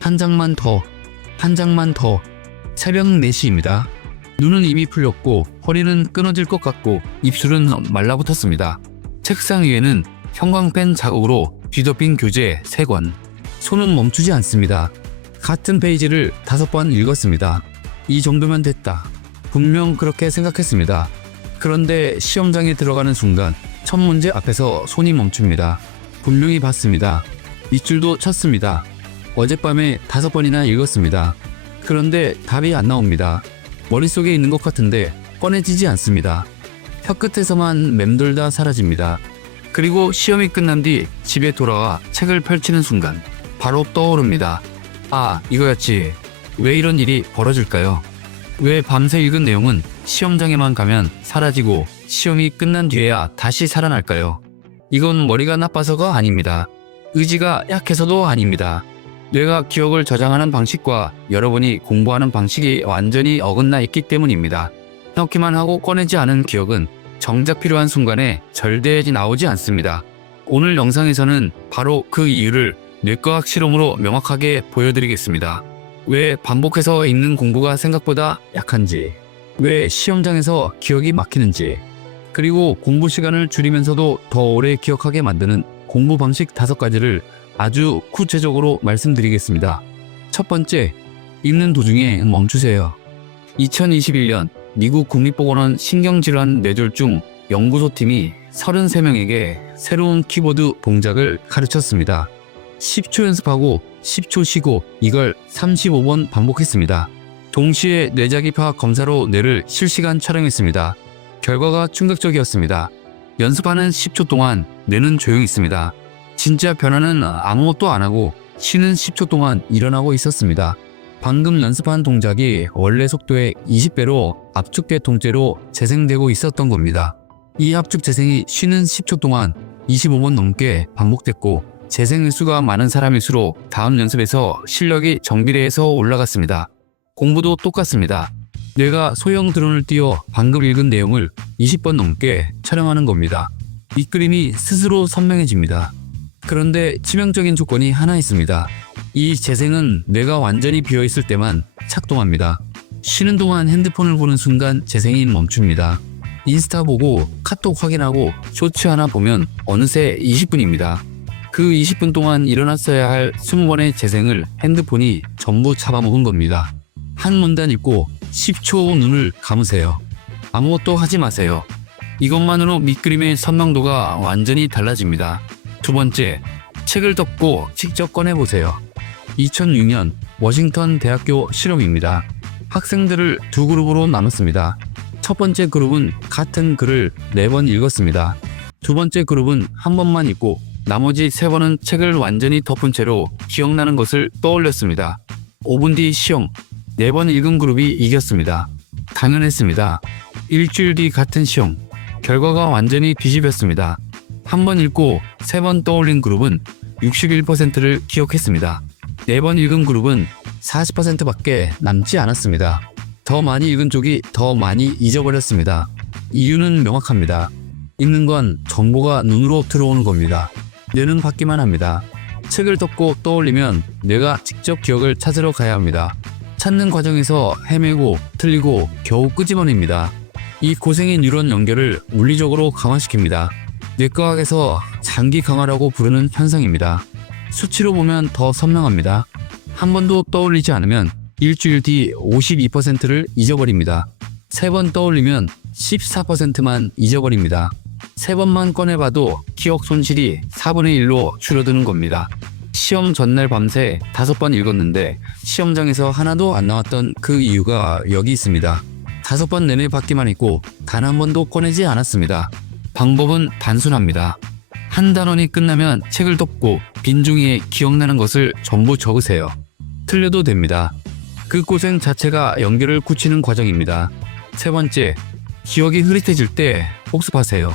한 장만 더, 한 장만 더. 새벽 4시입니다. 눈은 이미 풀렸고 허리는 끊어질 것 같고 입술은 말라붙었습니다. 책상 위에는 형광펜 자국으로 뒤덮인 교재 3권. 손은 멈추지 않습니다. 같은 페이지를 5번 읽었습니다. 이 정도면 됐다. 분명 그렇게 생각했습니다. 그런데 시험장에 들어가는 순간 첫 문제 앞에서 손이 멈춥니다. 분명히 봤습니다. 밑줄도 쳤습니다. 어젯밤에 5번이나 읽었습니다. 그런데 답이 안 나옵니다. 머릿속에 있는 것 같은데 꺼내지지 않습니다. 혀끝에서만 맴돌다 사라집니다. 그리고 시험이 끝난 뒤 집에 돌아와 책을 펼치는 순간 바로 떠오릅니다. 아, 이거였지. 왜 이런 일이 벌어질까요? 왜 밤새 읽은 내용은 시험장에만 가면 사라지고 시험이 끝난 뒤에야 다시 살아날까요? 이건 머리가 나빠서가 아닙니다. 의지가 약해서도 아닙니다. 뇌가 기억을 저장하는 방식과 여러분이 공부하는 방식이 완전히 어긋나 있기 때문입니다. 넣기만 하고 꺼내지 않은 기억은 정작 필요한 순간에 절대 나오지 않습니다. 오늘 영상에서는 바로 그 이유를 뇌과학 실험으로 명확하게 보여드리겠습니다. 왜 반복해서 읽는 공부가 생각보다 약한지, 왜 시험장에서 기억이 막히는지, 그리고 공부 시간을 줄이면서도 더 오래 기억하게 만드는 공부 방식 5가지를 아주 구체적으로 말씀드리겠습니다. 첫 번째, 읽는 도중에 멈추세요. 2021년 미국 국립보건원 신경질환 뇌졸중 연구소팀이 33명에게 새로운 키보드 동작을 가르쳤습니다. 10초 연습하고 10초 쉬고 이걸 35번 반복했습니다. 동시에 뇌자기파 검사로 뇌를 실시간 촬영했습니다. 결과가 충격적이었습니다. 연습하는 10초 동안 뇌는 조용히 있습니다. 진짜 변화는 아무것도 안 하고 쉬는 10초 동안 일어나고 있었습니다. 방금 연습한 동작이 원래 속도의 20배로 압축돼 통째로 재생되고 있었던 겁니다. 이 압축 재생이 쉬는 10초 동안 25번 넘게 반복됐고 재생 횟수가 많은 사람일수록 다음 연습에서 실력이 정비례해서 올라갔습니다. 공부도 똑같습니다. 뇌가 소형 드론을 띄워 방금 읽은 내용을 20번 넘게 촬영하는 겁니다. 이 그림이 스스로 선명해집니다. 그런데 치명적인 조건이 하나 있습니다. 이 재생은 뇌가 완전히 비어있을 때만 작동합니다. 쉬는 동안 핸드폰을 보는 순간 재생이 멈춥니다. 인스타 보고 카톡 확인하고 쇼츠 하나 보면 어느새 20분입니다. 그 20분 동안 일어났어야 할 20번의 재생을 핸드폰이 전부 잡아먹은 겁니다. 한 문단 읽고 10초 눈을 감으세요. 아무것도 하지 마세요. 이것만으로 밑그림의 선명도가 완전히 달라집니다. 두 번째, 책을 덮고 직접 꺼내보세요. 2006년 워싱턴 대학교 실험입니다. 학생들을 2그룹으로 나눴습니다. 첫 번째 그룹은 같은 글을 4번 읽었습니다. 두 번째 그룹은 한 번만 읽고 나머지 3번은 책을 완전히 덮은 채로 기억나는 것을 떠올렸습니다. 5분 뒤 시험, 4번 읽은 그룹이 이겼습니다. 당연했습니다. 일주일 뒤 같은 시험, 결과가 완전히 뒤집혔습니다. 한 번 읽고 3번 떠올린 그룹은 61%를 기억했습니다. 4번 읽은 그룹은 40%밖에 남지 않았습니다. 더 많이 읽은 쪽이 더 많이 잊어버렸습니다. 이유는 명확합니다. 읽는 건 정보가 눈으로 들어오는 겁니다. 뇌는 받기만 합니다. 책을 덮고 떠올리면 뇌가 직접 기억을 찾으러 가야 합니다. 찾는 과정에서 헤매고 틀리고 겨우 끄집어냅니다. 이 고생의 뉴런 연결을 물리적으로 강화시킵니다. 뇌과학에서 장기 강화라고 부르는 현상입니다. 수치로 보면 더 선명합니다. 한 번도 떠올리지 않으면 일주일 뒤 52%를 잊어버립니다. 3번 떠올리면 14%만 잊어버립니다. 3번만 꺼내봐도 기억 손실이 4분의 1로 줄어드는 겁니다. 시험 전날 밤새 5번 읽었는데 시험장에서 하나도 안 나왔던 그 이유가 여기 있습니다. 5번 내내 받기만 했고 단 한 번도 꺼내지 않았습니다. 방법은 단순합니다. 한 단원이 끝나면 책을 덮고 빈종이에 기억나는 것을 전부 적으세요. 틀려도 됩니다. 그 고생 자체가 연결을 굳히는 과정입니다. 세 번째, 기억이 흐릿해질 때 복습하세요.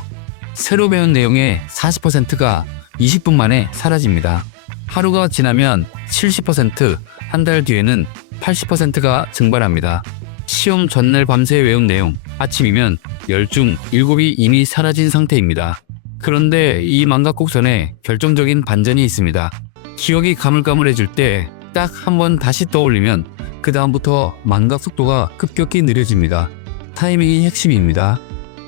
새로 배운 내용의 40%가 20분 만에 사라집니다. 하루가 지나면 70%, 한 달 뒤에는 80%가 증발합니다. 시험 전날 밤새 외운 내용, 아침이면 10중 7이 이미 사라진 상태입니다. 그런데 이 망각곡선에 결정적인 반전이 있습니다. 기억이 가물가물해질 때 딱 한 번 다시 떠올리면 그 다음부터 망각 속도가 급격히 느려집니다. 타이밍이 핵심입니다.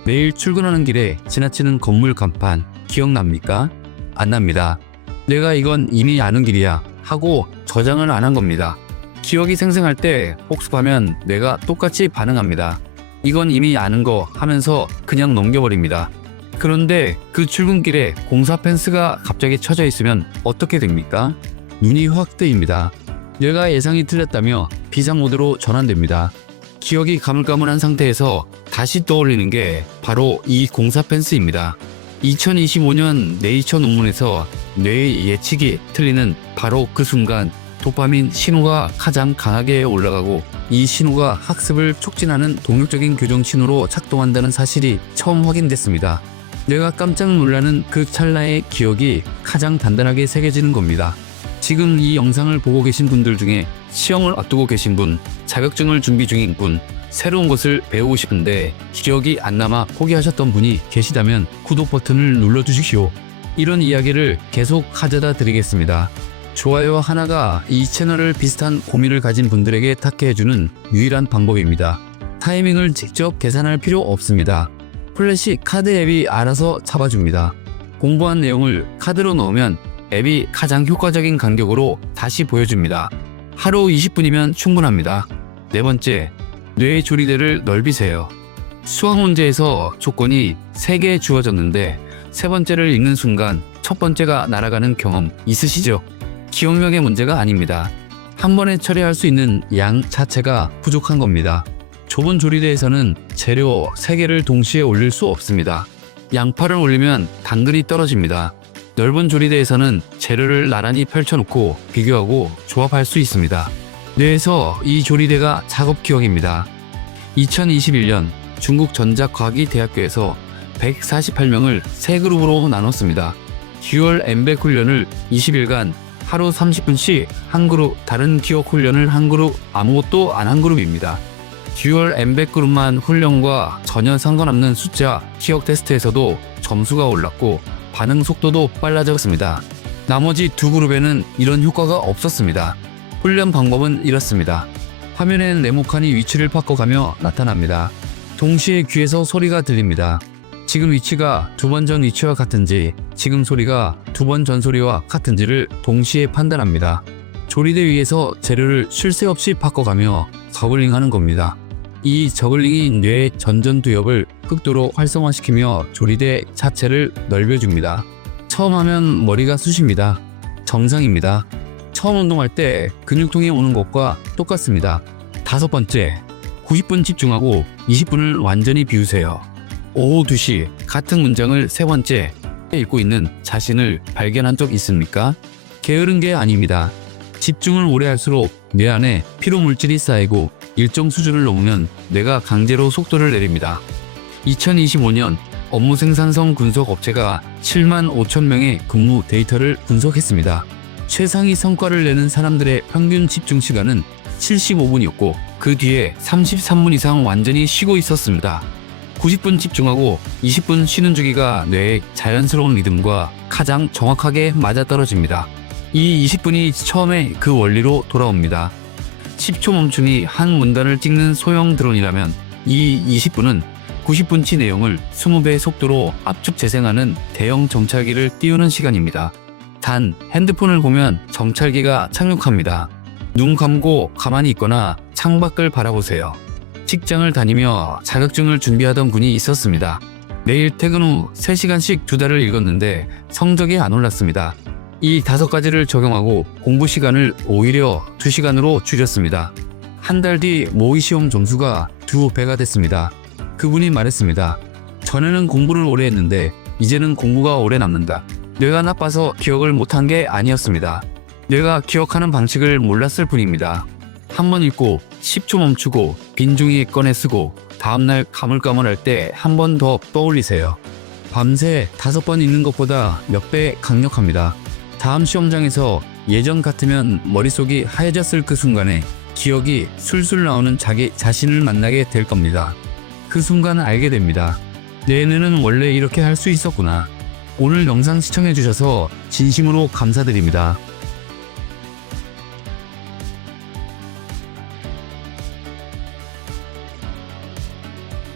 매일 출근하는 길에 지나치는 건물 간판 기억납니까? 안 납니다. 내가 이건 이미 아는 길이야 하고 저장을 안 한 겁니다. 기억이 생생할 때 복습하면 뇌가 똑같이 반응합니다. 이건 이미 아는 거 하면서 그냥 넘겨버립니다. 그런데 그 출근길에 공사 펜스가 갑자기 쳐져 있으면 어떻게 됩니까? 눈이 확 뜨입니다. 뇌가 예상이 틀렸다며 비상모드로 전환됩니다. 기억이 가물가물한 상태에서 다시 떠올리는 게 바로 이 공사 펜스입니다. 2025년 네이처 논문에서 뇌의 예측이 틀리는 바로 그 순간 도파민 신호가 가장 강하게 올라가고 이 신호가 학습을 촉진하는 동력적인 교정 신호로 작동한다는 사실이 처음 확인됐습니다. 뇌가 깜짝 놀라는 그 찰나의 기억이 가장 단단하게 새겨지는 겁니다. 지금 이 영상을 보고 계신 분들 중에 시험을 앞두고 계신 분, 자격증을 준비 중인 분, 새로운 것을 배우고 싶은데 기억이 안 남아 포기하셨던 분이 계시다면 구독 버튼을 눌러주십시오. 이런 이야기를 계속 가져다 드리겠습니다. 좋아요 하나가 이 채널을 비슷한 고민을 가진 분들에게 탁해해주는 유일한 방법입니다. 타이밍을 직접 계산할 필요 없습니다. 플래시 카드 앱이 알아서 잡아줍니다. 공부한 내용을 카드로 넣으면 앱이 가장 효과적인 간격으로 다시 보여줍니다. 하루 20분이면 충분합니다. 네 번째, 뇌의 조리대를 넓히세요. 수학 문제에서 조건이 3개 주어졌는데 세 번째를 읽는 순간 첫 번째가 날아가는 경험 있으시죠? 기억력의 문제가 아닙니다. 한 번에 처리할 수 있는 양 자체가 부족한 겁니다. 좁은 조리대에서는 재료 3개를 동시에 올릴 수 없습니다. 양파를 올리면 당근이 떨어집니다. 넓은 조리대에서는 재료를 나란히 펼쳐놓고 비교하고 조합할 수 있습니다. 뇌에서 이 조리대가 작업 기억입니다. 2021년 중국 전자과학기대학교에서 148명을 3그룹으로 나눴습니다. 듀얼 엠벡 훈련을 20일간 하루 30분씩 한 그룹, 다른 기억 훈련을 한 그룹, 아무것도 안 한 그룹입니다. 듀얼 엠벡 그룹만 훈련과 전혀 상관없는 숫자 기억 테스트에서도 점수가 올랐고 반응 속도도 빨라졌습니다. 나머지 2그룹에는 이런 효과가 없었습니다. 훈련 방법은 이렇습니다. 화면엔 네모칸이 위치를 바꿔가며 나타납니다. 동시에 귀에서 소리가 들립니다. 지금 위치가 2번 전 위치와 같은지, 지금 소리가 2번 전 소리와 같은지를 동시에 판단합니다. 조리대 위에서 재료를 쉴 새 없이 바꿔가며 저글링하는 겁니다. 이 저글링이 뇌의 전전두엽을 극도로 활성화시키며 조리대 자체를 넓혀줍니다. 처음 하면 머리가 쑤십니다. 정상입니다. 처음 운동할 때 근육통이 오는 것과 똑같습니다. 5번째, 90분 집중하고 20분을 완전히 비우세요. 오후 2시 같은 문장을 3번째 읽고 있는 자신을 발견한 적 있습니까? 게으른 게 아닙니다. 집중을 오래 할수록 뇌 안에 피로 물질이 쌓이고 일정 수준을 넘으면 뇌가 강제로 속도를 내립니다. 2025년 업무 생산성 분석 업체가 7만 5천 명의 근무 데이터를 분석했습니다. 최상위 성과를 내는 사람들의 평균 집중 시간은 75분이었고 그 뒤에 33분 이상 완전히 쉬고 있었습니다. 90분 집중하고 20분 쉬는 주기가 뇌의 자연스러운 리듬과 가장 정확하게 맞아떨어집니다. 이 20분이 처음에 그 원리로 돌아옵니다. 10초 멈춤이 한 문단을 찍는 소형 드론이라면 이 20분은 90분치 내용을 20배 속도로 압축 재생하는 대형 정찰기를 띄우는 시간입니다. 단 핸드폰을 보면 정찰기가 착륙합니다. 눈 감고 가만히 있거나 창밖을 바라보세요. 직장을 다니며 자격증을 준비하던 분이 있었습니다. 매일 퇴근 후 3시간씩 2달을 읽었는데 성적이 안 올랐습니다. 이 5가지를 적용하고 공부 시간을 오히려 2시간으로 줄였습니다. 한 달 뒤 모의 시험 점수가 2배가 됐습니다. 그분이 말했습니다. 전에는 공부를 오래 했는데 이제는 공부가 오래 남는다. 뇌가 나빠서 기억을 못한 게 아니었습니다. 뇌가 기억하는 방식을 몰랐을 뿐입니다. 한 번 읽고 10초 멈추고 빈 종이에 꺼내 쓰고 다음날 가물가물할 때 한 번 더 떠올리세요. 밤새 5번 읽는 것보다 몇 배 강력합니다. 다음 시험장에서 예전 같으면 머릿속이 하얘졌을 그 순간에 기억이 술술 나오는 자기 자신을 만나게 될 겁니다. 그 순간 알게 됩니다. 내 뇌는 원래 이렇게 할 수 있었구나. 오늘 영상 시청해주셔서 진심으로 감사드립니다.